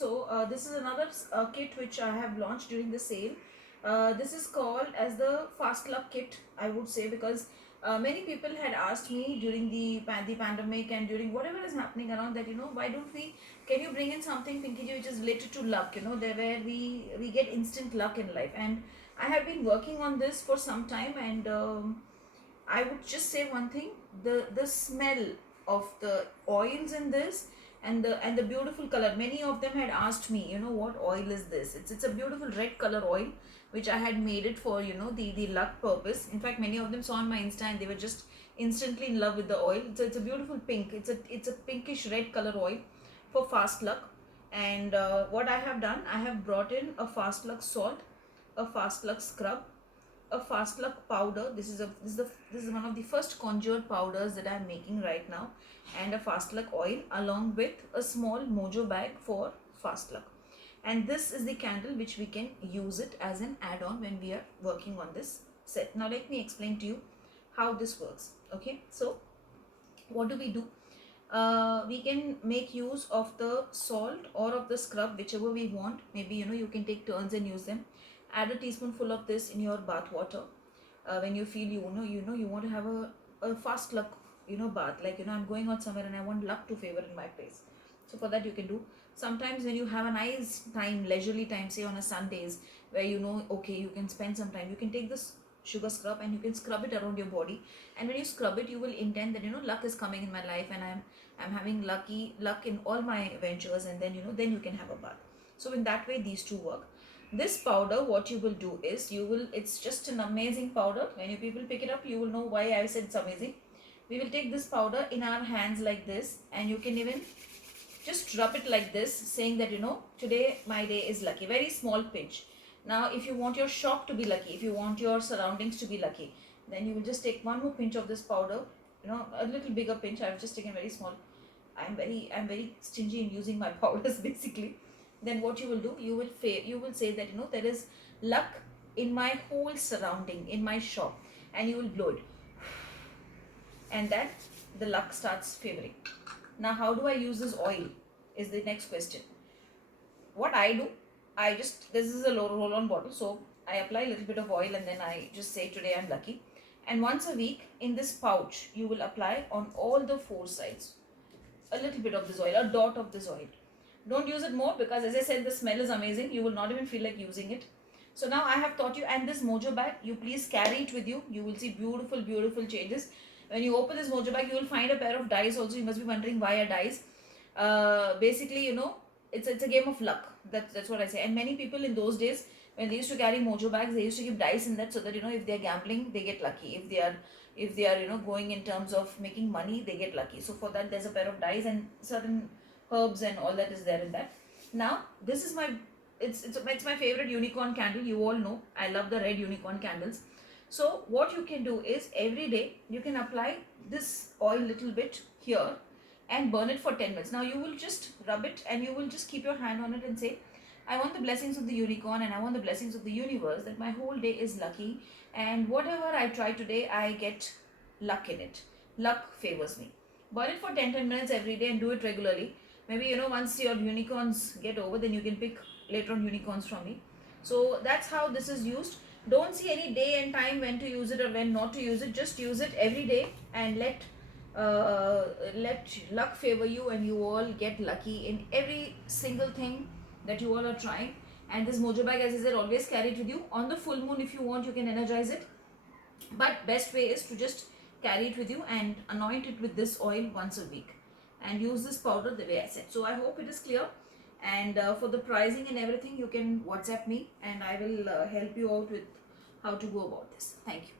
So this is another kit which I have launched during the sale. This is called as the Fast Luck kit, I would say, because many people had asked me during the pandemic and during whatever is happening around that, why don't we, can you bring in something, Pinky ji, which is related to luck, there where we get instant luck in life. And I have been working on this for some time, and I would just say one thing: the smell of the oils in this, and the beautiful color. Many of them had asked me, what oil is this? It's a beautiful red color oil, which I had made it for, the luck purpose. In fact, many of them saw on my Insta and they were just instantly in love with the oil. It's a beautiful pink. It's a pinkish red color oil for fast luck. And what I have done, I have brought in a fast luck salt, a fast luck scrub, a fast luck powder. This is one of the first conjured powders that I am making right now, and a fast luck oil, along with a small mojo bag for fast luck. And this is the candle which we can use it as an add-on when we are working on this set. Now let me explain to you how this works. Okay, so what do we do? We can make use of the salt or of the scrub, whichever we want. Maybe you can take turns and use them. Add a teaspoonful of this in your bath water when you feel you want to have a fast luck bath, like I'm going out somewhere and I want luck to favor in my place. So for that you can do. Sometimes when you have a nice time, leisurely time, say on a Sundays, where okay, you can spend some time, you can take this sugar scrub and you can scrub it around your body. And when you scrub it, you will intend that luck is coming in my life, and I'm having luck in all my ventures, and then then you can have a bath. So in that way these two work. This powder, what you will do is, it's just an amazing powder. When you people pick it up, you will know why I said it's amazing. We will take this powder in our hands like this, and you can even just rub it like this, saying that today my day is lucky. Very small pinch. Now if you want your shop to be lucky, if you want your surroundings to be lucky, then you will just take one more pinch of this powder, a little bigger pinch. I've just taken very small. I'm very stingy in using my powders basically. Then what you will do, you will say that there is luck in my whole surrounding, in my shop, and you will blow it, and that the luck starts favoring. Now how do I use this oil is the next question. What I do, this is a roll-on bottle, so I apply a little bit of oil and then I just say today I'm lucky. And once a week in this pouch, you will apply on all the four sides a little bit of this oil, a dot of this oil. Don't use it more, because as I said, the smell is amazing. You will not even feel like using it. So now I have taught you. And this mojo bag, you please carry it with you. You will see beautiful, beautiful changes. When you open this mojo bag, you will find a pair of dice also. You must be wondering why are dice. Basically, it's a game of luck. That's what I say. And many people in those days, when they used to carry mojo bags, they used to keep dice in that, so that if they are gambling, they get lucky. If they are going in terms of making money, they get lucky. So for that, there's a pair of dice and certain herbs and all that is there in that. Now this is it's my favorite unicorn candle. You all know I love the red unicorn candles. So what you can do is, every day you can apply this oil little bit here and burn it for 10 minutes. Now you will just rub it and you will just keep your hand on it and say, I want the blessings of the unicorn and I want the blessings of the universe, that my whole day is lucky, and whatever I try today, I get luck in it. Luck favors me. Burn it for 10 minutes every day and do it regularly. Maybe once your unicorns get over, then you can pick later on unicorns from me. So that's how this is used. Don't see any day and time when to use it or when not to use it. Just use it every day and let luck favor you, and you all get lucky in every single thing that you all are trying. And this mojo bag, as I said, always carry it with you. On the full moon, if you want, you can energize it, but best way is to just carry it with you and anoint it with this oil once a week, and use this powder the way I said. So I hope it is clear. And for the pricing and everything, you can WhatsApp me and I will help you out with how to go about this. Thank you.